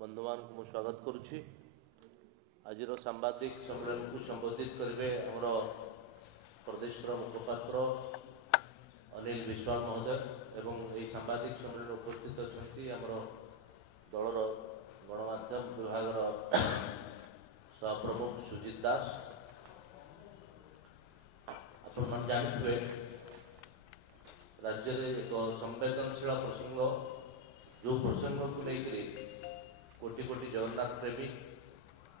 बंधुमान को स्वागत करुच्ची। आज सांबादिक सम्मेलन को संबोधित करेंगे आमर प्रदेश मुखपात्र अनिल विश्वाल महोदय एवं यह सांबादिक सम्मेलन उपस्थित अच्छा आमर दलर गणमाध्यम विभाग सहप्रमुख सुजित दास। आप जानते राज्य में एक संवेदनशील प्रसंग जो प्रसंग को लेकर कोटि कोटि जगन्नाथ प्रेमी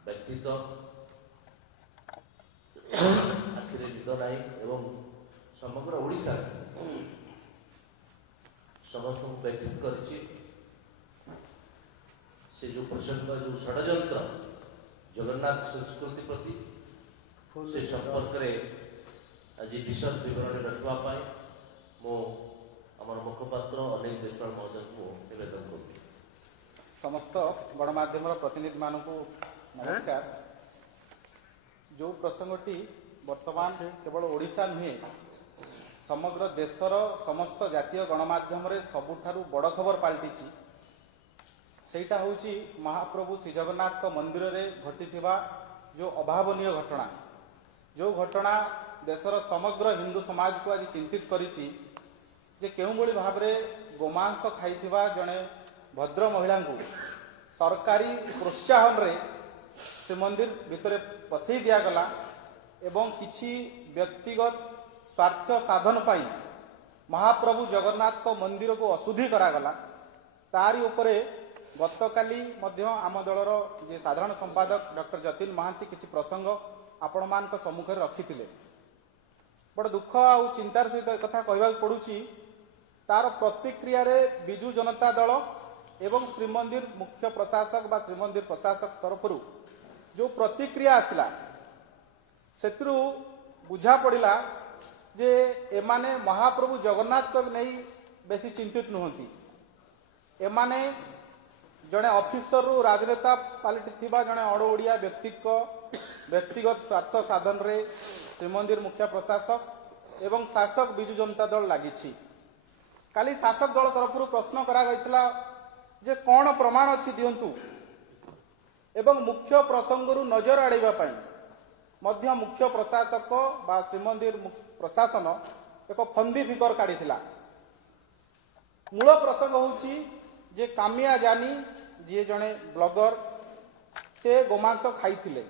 व्यक्तित्व आखिरे निद नाई एवं समग्र ओडिशा समस्त व्यथित करिछि। से जो प्रसंग जो षड्यंत्र जगन्नाथ संस्कृति प्रति से संपर्क में आज विशद विवरण रखा मो आमर मुखपात्र अनिल विश्वाल महोदय को निवेदन करूँ। समस्त गणमाध्यम प्रतिनिधि मानक नमस्कार। जो प्रसंगटी वर्तमान केवल ओडिशा नुहे समग्र देशर समस्त जातीय गणमाध्यम सबुठारु बड़ खबर पलटि सेटा होची महाप्रभु श्री जगन्नाथ मंदिर रे घटिथिबा जो अभावनीय घटना, जो घटना देशर समग्र हिंदू समाज को आज चिंतित करिछि जे केउ भली भाबरे गोमांस खाइथिबा जणे भद्र महिला को सरकारी प्रोत्साहन रे से मंदिर भितर पसई दिगला एवं किछि व्यक्तिगत स्वार्थ साधन पाई महाप्रभु जगन्नाथ को मंदिर को अशुद्धि करागला। तारी उपरे गतकाली मध्य आम दलर जे साधारण संपादक डॉक्टर जतिन महांती किछि प्रसंग आपण मानक सम्मुख रखिथिले। बड़ दुख आ चिंतार सहित एक कथा कहबा पड़ुछि, तार प्रतिक्रिया रे बिजू जनता दल एवं श्रीमंदिर मुख्य प्रशासक बा श्रीमंदिर प्रशासक तरफ जो प्रतिक्रिया आसला सेतु बुझा पड़ा जे एमाने महाप्रभु जगन्नाथ को नहीं बेसी चिंतित नुहंती। एमाने जड़े ऑफिसर रु राजनेता पलटि जड़े अड़ ओडिया व्यक्तिगत स्वार्थ साधन रे श्रीमंदिर मुख्य प्रशासक एवं शासक बिजू जनता दल लगी। काली शासक दल तरफ प्रश्न करा गयतिला जे कौन प्रमाण अच्छी दिंतु एवं मुख्य प्रसंगरु नजर आड़ेबा पाई मध्य मुख्य प्रशासक बा श्रीमंदिर प्रशासन एक फंदी फिगर काढ़ीथिला। मूल प्रसंग होची जे कामिया जानी जी जड़े ब्लॉगर से गोमांस खाइथिले।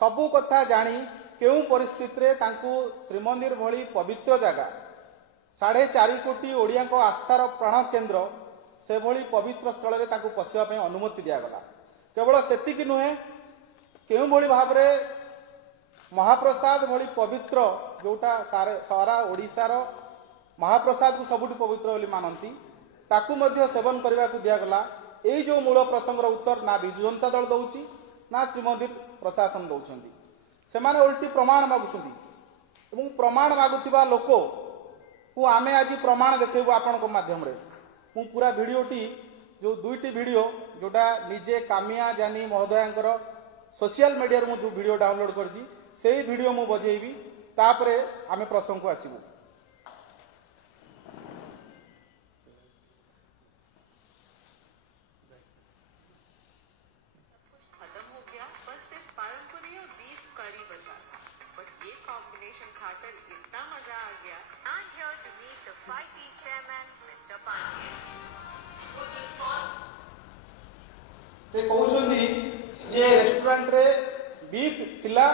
सबु कथा जानी केउ परिस्थिति रे तांकु श्रीमंदिर भली पवित्र जगह 4.5 कोटी ओडिया को आस्थार प्राण केन्द्र से भली पवित्र स्थल रे तांकु पशिया पे अनुमति दियागला। केवल सेतिकी नुहे केउ भली भाबरे महाप्रसाद भली पवित्र जोटा सारा ओडिशार महाप्रसाद को सबुठी पवित्र बोली मानती ताकू मध्य सेवन करने को दिगला। यही जो मूल प्रसंगर उत्तर ना विजु जनता दल दौची ना श्रीमंदिर प्रशासन दौरान से माने उल्टी प्रमाण मागुछंती एवं प्रमाण मागुथिबा लोक को आमे आज प्रमाण देखैबो आपण को माध्यम रे। मु पूरा वीडियोटी जो दुईटी वीडियो जोटा निजे कामिया जानी महोदयांकर सोशल मीडिया रे जो वीडियो डाउनलोड करजी से वीडियो मु बजेइबी तापरे आमे प्रसंग को आसीबो। खाकर इतना मजा आ गया। I'm here to meet the 5T chairman, Mr. Pandey. Who's responsible? से कहउछंदी जे रेस्टोरेंट रे बीफ थिला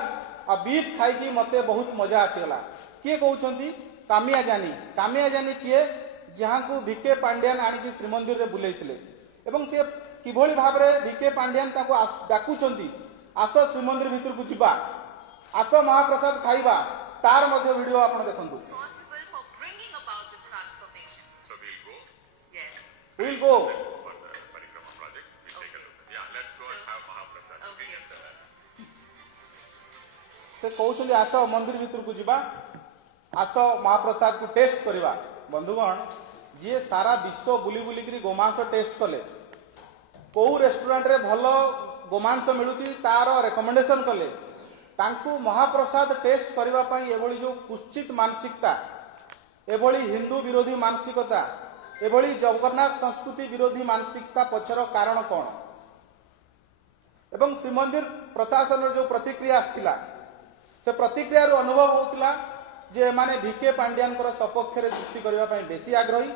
आ बीफ खाई की मते बहुत मजा आसीगला। किए कहउछंदी कामिया जानी किए जहां को भिके पांड्यान आनी की श्रीमंदिर रे बुलेइथिले एवं से किभली भाव रे भिके पांड्यान ताको डाकुचंदी आसो श्रीमंदिर भीतर को जिबा आसो महाप्रसाद खाइबा तार मध्य वीडियो आपण देखंतु। We'll go. से कहउछंदी आसो मंदिर भीतर को जिबा आसो महाप्रसाद को टेस्ट करवा। बंधुगण जी सारा विश्व बुली बुली करी गोमांस टेस्ट कले को रेस्टोरेंट रे भलो गोमांस मिलुची तार रेकमेंडेशन कले तांकु महाप्रसाद टेस्ट करबा पई एभली जो कुश्चित मानसिकता एभली हिंदू विरोधी मानसिकता एभली जगन्नाथ संस्कृति विरोधी मानसिकता पछर कारण कौन एवं श्रीमंदिर प्रशासन जो प्रतिक्रिया आसला से प्रतिक्रिया अनुभव होता जे माने भिके पांड्यान सपक्ष दृष्टि करने बेसी आग्रही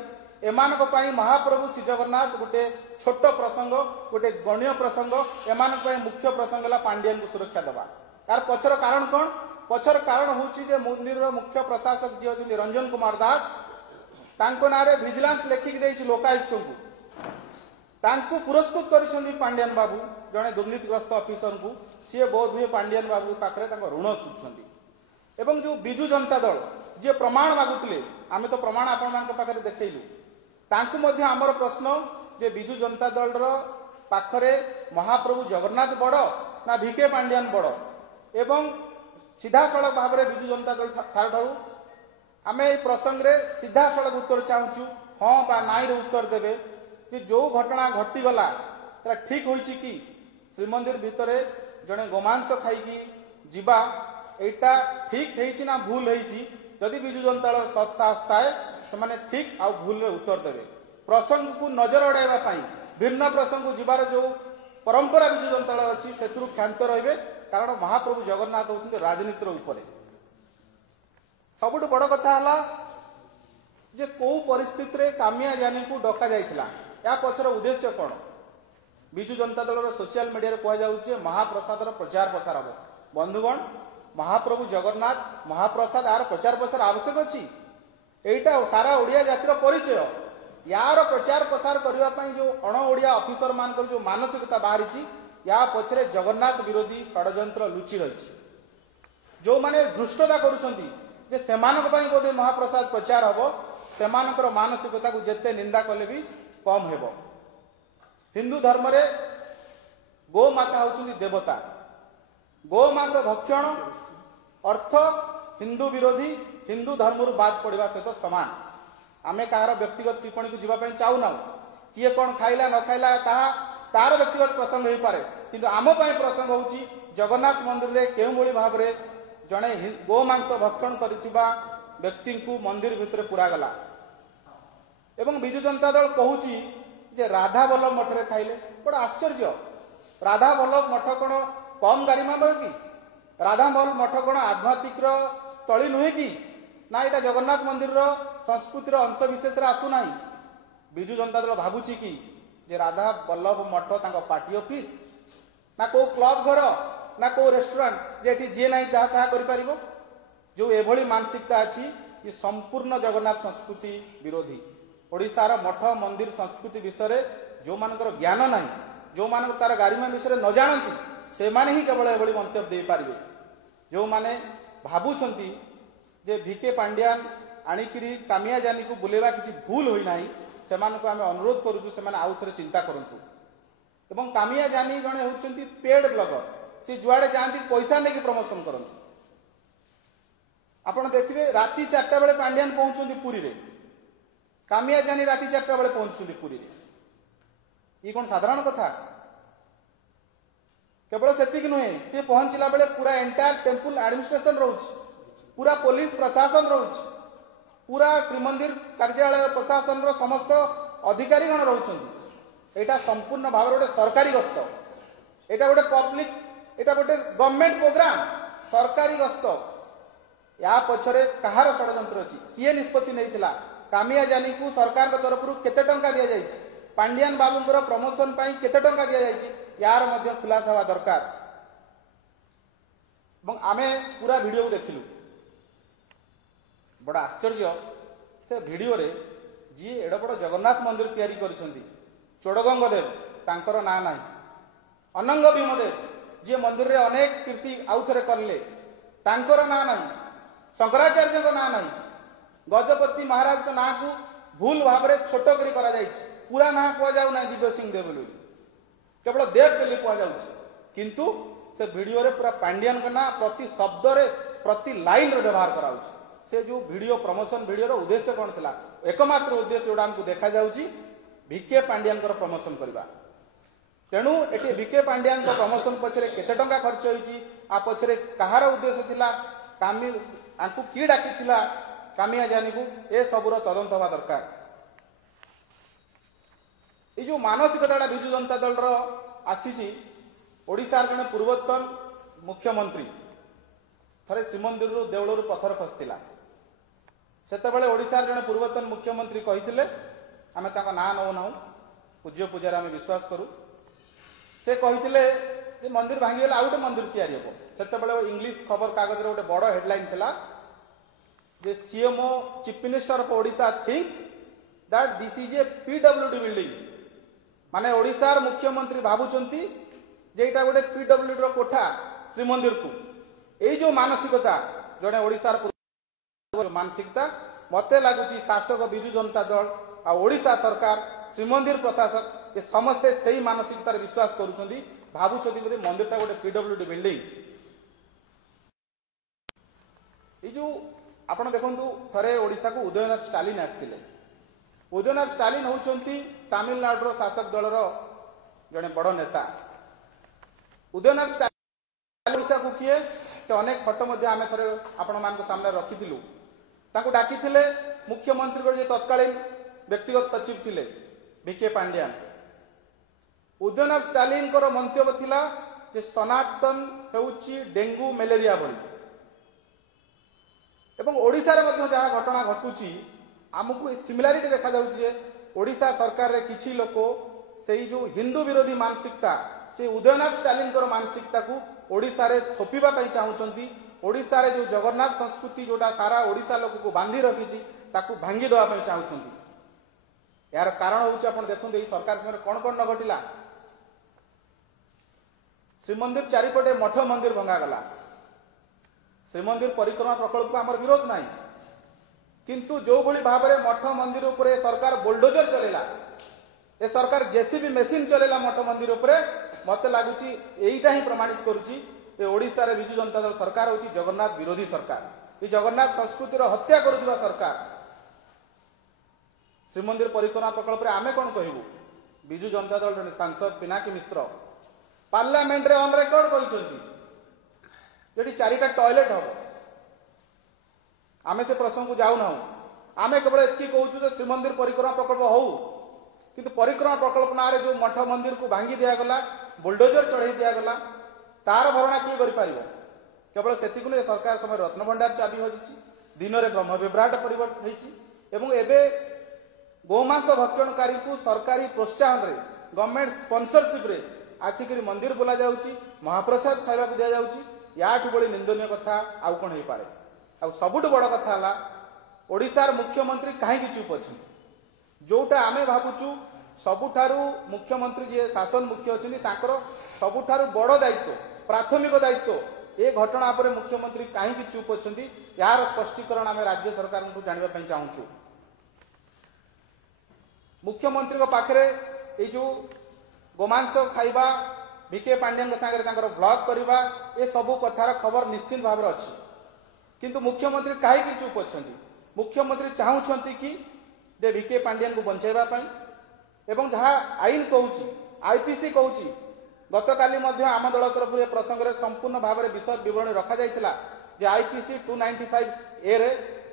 एमानक पई महाप्रभु श्री जगन्नाथ गोटे छोट प्रसंग गोटे गण्य प्रसंग एमानक पई मुख्य प्रसंग है पांड्यान को सुरक्षा देवा यार पछर कारण कौन पछर कारण होची जे मंदिर मुख्य प्रशासक जी होती रंजन कुमार दास तांको नारे विजिलेंस लेखिक देछि लोकायुक्त को पुरस्कृत करिसेंती पांड्यान बाबू जड़े दुर्नीतिग्रस्त ऑफिसर को सी बोध हुए पांड्यान बाबू पाखे ऋण सुझुंट एवं जो विजु जनता दल जी प्रमाण मागुले आम तो प्रमाण आपण पाखे देखलु तांको मध्य आमर प्रश्न जे विजु जनता दल पाखरे महाप्रभु जगन्नाथ बड़ ना भिके पांड्यान बड़ एवं सीधा सड़क भाव में विजु जनता दल ठारू आम ये प्रसंग में सीधा सड़क उत्तर चाहूँ हाँ बा नाई उत्तर देवे कि जो घटना घटीगला ठीक होइछि कि श्रीमंदिर भितर जड़े गोमांस खाई जीवा एटा ठीक है ना भूल है जदि विजु जनता दल सत्साहस थाए से ठीक आउ भूल रे उत्तर देवे प्रसंग को नजर अड़ाइबा भिन्न प्रसंग को जीवार जो परंपरा विजु जनता दल अच्छी से क्षांत रहिबे कारण महाप्रभु जगन्नाथ होती राजनीतिर उपरे सबुठ बड़ कथा है जे कौ परिस्थिति रे कामिया जानी को डका जाइथिला या पछर उद्देश्य कौन विजु जनता दल सोशल मीडिया कहुचे महाप्रसाद प्रचार प्रसार हम बंधुगण महाप्रभु जगन्नाथ महाप्रसाद यार प्रचार प्रसार आवश्यक अच्छी यहीटा सारा ओडिया जातिर परिचय यार प्रचार प्रसार करने जो अण ओडिया ऑफिसर मान जो मानसिकता बाहरी या पछरे जगन्नाथ विरोधी षड्यंत्र लुचि रही जो माने धृष्टता करुछंती जे सेमानक पई बोधे महाप्रसाद प्रचार हबो सेमानकर मानसिकता को जेते निंदा कले भी कम हेबो हिंदू धर्म रे गो माता होउछंती देवता गोमांस भक्षण अर्थ हिंदू विरोधी हिंदू धर्म बाद पड़ा सहित सामान आमे कहार व्यक्तिगत टिप्पणी को जीवाई चाहूना किए कौन खाइला न खाइला तार व्यक्तिगत प्रसंग हो पारे किंतु आम प्रसंग होउची जगन्नाथ मंदिर रे केउ भली भाव रे जड़े गोमांस भक्षण करथिबा व्यक्ति को मंदिर भितर पूरा गला एवं विजु जनता दल कहूची जे राधा वल्लभ मठ रे खाइले बड़ा आश्चर्य राधा वल्लभ मठ कौन कम गारिमा कि राधा वल्लभ मठ कौन आध्यात्मिक स्थली नुहे कि ना यहाँ जगन्नाथ मंदिर संस्कृतिर अंशविशेष आसुना विजु जनता दल भावुची कि जे राधा वल्लभ मठ पार्टी ऑफिस ना को क्लब घर ना को रेस्टोरेंट जे जी ना जहाँ कर जो एभली मानसिकता अच्छी ये संपूर्ण जगन्नाथ संस्कृति विरोधी ओडिशार मठ मंदिर संस्कृति विषय जो मानकर ज्ञान ना जो मान तार गारिमा विषय न जानती से माने ही केवल एभली मंतव्य दे पारिबे जो माने भाबुछंती जे भिके पांड्यान आनिकिरी कामिया जानी को बुलेवा किसी भूल होई नाही सेमानकु आमे अनुरोध करूछु सेमाने आउ थरे चिंता करंतु एवं कामिया जानी जणे होउछंती पेड ब्लॉगर से जुआडे जानती पैसा नेकी प्रमोशन करंतु आपण देखिबे राती 4टा बेले पांड्यान पहुंचुंती पुरी रे कामिया जानी राती 4टा बेले पहुंचुंती पुरी रे ई कोन साधारण कथा केवल सेतिक नुहे सी पहुंचला बेले पूरा एंटायर टेम्पल एडमिनिस्ट्रेशन रोच पूरा पुलिस प्रशासन रोच पूरा श्रीमंदिर कार्यालय प्रशासन रो समस्त अधिकारी गण रोचंती एटा संपूर्ण भाव गोटे सरकारी गस्त एटा गोटे पब्लिक एटा गोटे गवर्नमेंट प्रोग्राम सरकारी गस्त या पछरे कहार षड्यंत्र अछि किए निष्पत्ति नैथिला कामिया जानी को सरकार तरफ केते टंका दिया जायछि पांड्यान बाबूंकर प्रमोशन पाई केते टंका दिया जायछि यार मध्य खुलासा हवा दरकार आमे पूरा वीडियो को देखिलु बड़ा आश्चर्य से वीडियो रे जी एड बड़ जगन्नाथ मंदिर तैयारी करिसंती चोड़गंग देव तांकर ना नाही अनंग भीमदेव जी मंदिर रे अनेक कीर्ति आउ थरे करले तांकर ना नाही शंकराचार्य को ना नाही गजपति महाराज को ना को भूल भाव रे छोट करी करा जायछि पूरा ना को जाउ ना दिव्य सिंह देव बोली केवल देव बोली को जाउ किंतु से वीडियो रे पूरा पांड्यान का ना प्रति शब्द रे प्रति लाइन रे व्यवहार कराउछि से जो वीडियो प्रमोशन वीडियो रो उद्देश्य कौन था एकमात्र उद्देश्य जोड़ा हमको देखा जाउछि भिके पांड्यान प्रमोशन करवा तेणु एटी भिके पांड्यान प्रमोशन पछरे केते टंका खर्च होईछि आ पछरे कहार उद्देश्य थिला कामी आंकु की डाकी थिला कामिया जानी को ए सबुर तदंत हवा दरकार ये जो मानसिकता विजु जनता दल आसी ओडिशार जड़े पूर्वतन मुख्यमंत्री थरे श्रीमंदिर देवलू पथर खसला सेतबेले ओडिशार जड़े पूर्वतन मुख्यमंत्री कही आम ना नौ ना पूज्य पूजार आम विश्वास करूँ से कही मंदिर भांगीगले आउ गोटे मंदिर तैयारी हम से इंग्लिश खबर कागज गोटे बड़ हेडलाइन थिला जे CMO chief minister of Odisha thinks that this is a PWD building माने ओडिशार मुख्यमंत्री भावुचंती जे एटा गोटे पीडब्ल्यूडी रो कोठा श्रीमंदिर को एई जो मानसिकता जड़े ओडिशार मानसिकता मते लगुच शासक विजु जनता दल आ ओडिशा सरकार श्रीमंदिर प्रशासक ये समस्ते से मानसिकतार विश्वास करुँच भावुं बोधे मंदिरटा गोटे पीडब्ल्यूडी बिल्डिंग ये जो आपण देखु थरे ओडिशा को उदयनाथ स्टालिन आसते उदयनाथ स्टालिन होउछंती तमिलनाडुर शासक दलर जड़े बड़ नेता उदयनाथ स्टालिन ओडिशा को किए से अनेक फटो आम थे आपण मान सामने रखी डाकी मुख्यमंत्री जो तत्कालीन व्यक्तिगत सचिव थिले बीके पांड्यान उदयनाथ स्टालिन मंतव्य थिला जे सनातन हेउची डेंगू मलेरिया भली एवं ओडिशा रे मध्य जहाँ घटना घटुची आमको सिमिलारिटी देखा जाउची ओडिशा सरकार रे किछि लोक से जो हिंदू विरोधी मानसिकता से उदयनाथ स्टालिन मानसिकता को ओडिशा रे थोपिबा पई चाहुचंती ओडिशा रे जो जगन्नाथ संस्कृति जोटा सारा ओडिशा लोक को बांधी रखी ताकू भांगी देवा पई चाहुचंती यार कारण होउची आपण देखुन एई सरकार समय कोन कोन न घटिला श्रीमंदिर चारिपटे मठ मंदिर भंगा गला श्रीमंदिर परिक्रमा प्रकल्प को आमर विरोध नाही किंतु जो भली भाव में मठ मंदिर उपरे सरकार बुलडोजर चलेला ए सरकार जेसीबी मेसीन चलेला मठ मंदिर उपरे मते लागुची एईटा ही प्रमाणित करूची ए ओडिशा रे विजु जनता दल सरकार होची जगन्नाथ विरोधी सरकार ये जगन्नाथ संस्कृति रो हत्या करुवा सरकार श्रीमंदिर परिक्रमा प्रकल्प रे आमे कोन कहबू विजु जनता दल रे सांसद पिनाकी मिश्र पार्लियामेंट रे ऑन रिकॉर्ड कहिसंती जेटी चारिटा टॉयलेट हम आमे से प्रसंग को जाऊ ना आमे केवल एति कहूँ जे श्रीमंदिर परिक्रमा प्रकल्प हो किंतु परिक्रमा प्रकल्प ना जो मठ मंदिर को भांगी दिया गला बुलडोजर चढ़ाई दिया गला तार भरणा किए कर पारिबो केवल सेति को सरकार समय रत्न भंडार चाबी हजिछि दिन में ब्रह्म विभ्राट परिवर्तन होइछि एवं एबे गोमांस भक्षणकारी को सरकारी प्रोत्साहन रे गवर्नमेंट स्पॉन्सरशिप रे आसिक मंदिर बोला जाउछि महाप्रसाद खाइबा को दिया जाउछि याठू बड़ी निंदनीय कथा आउ कौन हो पारे आ सबुठ बड़ कथा है ओडिशार मुख्यमंत्री कहीं चुप अच्छा जोटा आमे भावुचु सबुठारु मुख्यमंत्री जी शासन मुख्य अच्छा सबुठारु बड़ दायित्व प्राथमिक दायित्व ए घटना पर मुख्यमंत्री कहीं चुप अच्छा यार स्पष्टीकरण आम राज्य सरकार को जानवाई चाहूँ मुख्यमंत्री पाखे ये जो गोमांस खाइबा बीके पांड्यान सागर ब्लॉग करवा ये सबू कथार खबर निश्चित भाव में अच्छी किंतु मुख्यमंत्री कहीं चुप अच्छा मुख्यमंत्री चाहूँगी कि जे बीके पांड्यान को बचाइवाई एवं जहाँ आईन कहूँ आईपीसी कहूँ गतकाली आम दल तरफ ए प्रसंग में संपूर्ण भाव में विशद विवरणी रखा जाइथिला जे आईपीसी 295A रे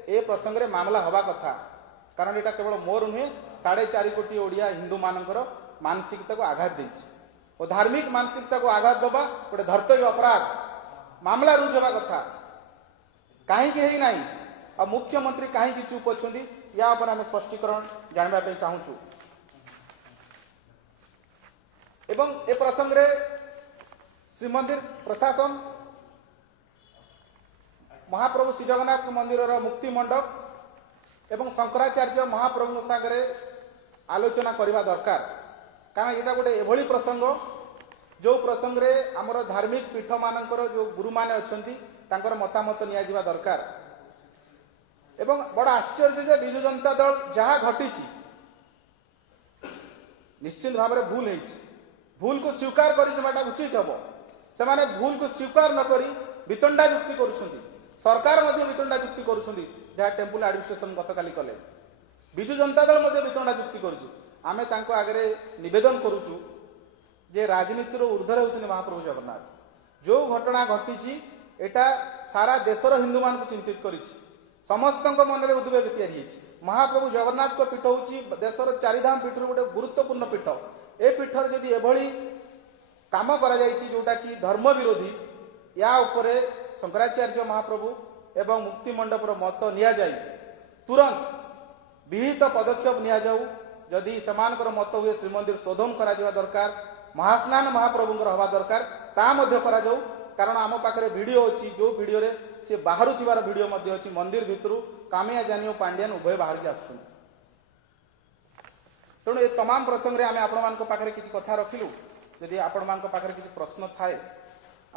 ए प्रसंग में मामला हवा कथा कारण यहाँ केवल मोर नुहे 4.5 कोटी ओडिया हिंदू मानकर मानसिकता को आघात देछि और धार्मिक मानसिकता को आघात दबा गोटे धर्तव्य अपराध मामला रुज हवा कथा कहीं ना और मुख्यमंत्री कहीं चुप अच्छा या आम स्पष्टीकरण जानवाई चाहूँ एवं ए प्रसंग रे श्रीमंदिर प्रशासन महाप्रभु श्री जगन्नाथ मंदिर मुक्ति मंडप एवं शंकराचार्य महाप्रभु सागरे आलोचना करने दरकार कारण यहाँ गोटे एभली प्रसंग जो प्रसंग रे आमर धार्मिक पीठ मानकर जो गुरु माने अच्छा मतामत निया दरकार एवं बड़ा आश्चर्य जे विजु जनता दल जहाँ घटी निश्चित भाव में भूल है भूल को स्वीकार करवाटा उचित हम से भूल को स्वीकार नक वितंडा युक्ति कर सरकार वितंडा युक्ति कर जहाँ टेम्पल एडमिनिस्ट्रेशन गतकाली कले विजु जनता दल वितंडा युक्ति करें आगे निवेदन करुचु जे राजनीतिर ऊर्धर होती महाप्रभु जगन्नाथ जो घटना घटी एटा सारा देशर हिंदू मान को चिंतित करिछि ସମସ୍ତଙ୍କ ମନରେ ଉଦ୍ବେଗ ତିଆରି ହେଇଛି। ମହାପ୍ରଭୁ ଜଗନ୍ନାଥଙ୍କ ପୀଠ ହେଉଛି ଦେଶର ଚାରିଧାମ ପୀଠରୁ ଗୋଟେ ଗୁରୁତ୍ୱପୂର୍ଣ୍ଣ ପୀଠ। ଏ ପୀଠରେ ଯଦି ଏଭଳି କାମ କରାଯାଇଛି ଯୋଉଟା କି ଧର୍ମ ବିରୋଧୀ, ୟା ଉପରେ ଶଙ୍କରାଚାର୍ଯ୍ୟ ମହାପ୍ରଭୁ ଏବଂ ମୁକ୍ତି ମଣ୍ଡପର ମତ ନିଆଯାଇ ତୁରନ୍ତ ବିହିତ ପଦକ୍ଷେପ ନିଆଯାଉ। ଯଦି ସେମାନଙ୍କର ମତ ହୁଏ ଶ୍ରୀମନ୍ଦିର ଶୋଧନ କରାଯିବା ଦରକାର, ମହାସ୍ନାନ ମହାପ୍ରଭୁଙ୍କର ହେବା ଦରକାର, ତା ମଧ୍ୟ କରାଯାଉ। କାରଣ ଆମ ପାଖରେ ଭିଡ଼ିଓ ଅଛି, ଯୋଉ ଭିଡ଼ିଓରେ ସେ ବାହାରୁଥିବାର ଭିଡ଼ିଓ ମଧ୍ୟ ଅଛି। ମନ୍ଦିର ଭିତରୁ କାମିଆ ଜାନି ଓ ପାଣ୍ଡିଆନ ଉଭୟ ବାହାରିକି ଆସୁଛନ୍ତି। ତେଣୁ ଏ ତମାମ ପ୍ରସଙ୍ଗରେ ଆମେ ଆପଣମାନଙ୍କ ପାଖରେ କିଛି କଥା ରଖିଲୁ। ଯଦି ଆପଣମାନଙ୍କ ପାଖରେ କିଛି ପ୍ରଶ୍ନ ଥାଏ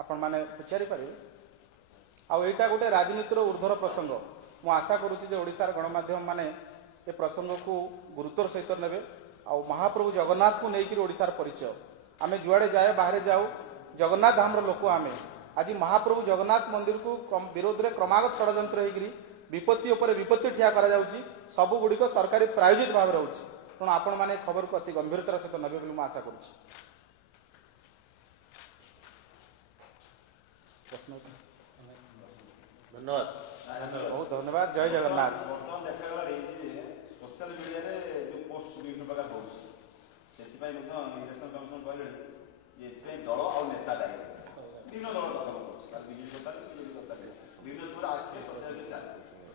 ଆପଣମାନେ ପଚାରିପାରିବେ। ଆଉ ଏଇଟା ଗୋଟେ ରାଜନୀତିର ଉର୍ଦ୍ଧ୍ୱର ପ୍ରସଙ୍ଗ। ମୁଁ ଆଶା କରୁଛି ଯେ ଓଡ଼ିଶାର ଗଣମାଧ୍ୟମ ମାନେ ଏ ପ୍ରସଙ୍ଗକୁ ଗୁରୁତ୍ୱର ସହିତ ନେବେ। ଆଉ ମହାପ୍ରଭୁ ଜଗନ୍ନାଥଙ୍କୁ ନେଇକରି ଓଡ଼ିଶାର ପରିଚୟ, ଆମେ ଯୁଆଡ଼େ ଯାଏ ବାହାରେ ଯାଉ ଜଗନ୍ନାଥ ଧାମର ଲୋକ ଆମେ। ଆଜି ମହାପ୍ରଭୁ ଜଗନ୍ନାଥ ମନ୍ଦିରକୁ ବିରୋଧରେ କ୍ରମାଗତ ଷଡ଼ଯନ୍ତ୍ର ହେଇକରି ବିପତ୍ତି ଉପରେ ବିପତ୍ତି ଠିଆ କରାଯାଉଛି। ସବୁଗୁଡ଼ିକ ସରକାରୀ ପ୍ରାୟୋଜିତ ଭାବେ ରହୁଛି। ତେଣୁ ଆପଣମାନେ ଏ ଖବରକୁ ଅତି ଗମ୍ଭୀରତାର ସହିତ ନେବେ ବୋଲି ମୁଁ ଆଶା କରୁଛି। ଧନ୍ୟବାଦ। ବହୁତ ଧନ୍ୟବାଦ। ଜୟ ଜଗନ୍ନାଥ। ବର୍ତ୍ତମାନ ଦେଖାଗଲା ସୋସିଆଲ ମିଡ଼ିଆରେ ଯେଉଁ ପୋଷ୍ଟ ବିଭିନ୍ନ ପ୍ରକାର ହେଉଛି, ସେଥିପାଇଁ ମଧ୍ୟ ଇଲେକ୍ସନ କମିଶନ କହିଲେଣି ଯେ ଏଥିପାଇଁ ଦଳ ଆଉ ନେତା ଦାୟୀ। ବିଭିନ୍ନ ଦଳ କଥା କହୁଛି, ତାର ବିଜେପି କଥା ବିଜେପି କଥା ବିଭିନ୍ନ ସମୟରେ ଆସିବେ ପ୍ରଚାର ଚାଲେ।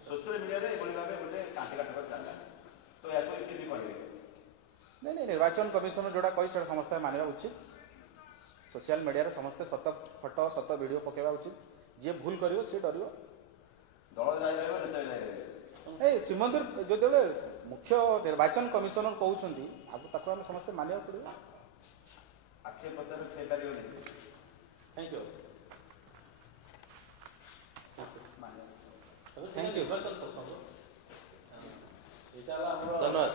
ସୋସିଆଲ ମିଡ଼ିଆରେ ଏଭଳି ଭାବେ ଗୋଟେ କାଣ୍ଟି କାଟ ଚାଲିଲା, ତ ଏହାକୁ କେମିତି କହିବେ? ନାଇଁ ନାଇଁ, ନିର୍ବାଚନ କମିଶନ ଯୋଉଟା କହି ସେଟା ସମସ୍ତେ ମାନିବା ଉଚିତ। ସୋସିଆଲ ମିଡ଼ିଆରେ ସମସ୍ତେ ସତ ଫଟୋ ସତ ଭିଡ଼ିଓ ପକାଇବା ଉଚିତ। ଯିଏ ଭୁଲ କରିବ ସିଏ ଡରିବ। ଦଳ ଦାୟୀ ରହିବ, ନେତା ଦାୟୀ ରହିବ। ଏଇ ଶ୍ରୀମନ୍ଦିର ଯେତେବେଳେ ମୁଖ୍ୟ ନିର୍ବାଚନ କମିଶନର କହୁଛନ୍ତି ତାକୁ ଆମେ ସମସ୍ତେ ମାନିବାକୁ ପଡ଼ିବ। ଆକ୍ଷେପ ପ୍ରଚାର ହେଇପାରିବନି। Thank you. Thank you. ଧନ୍ୟବାଦ।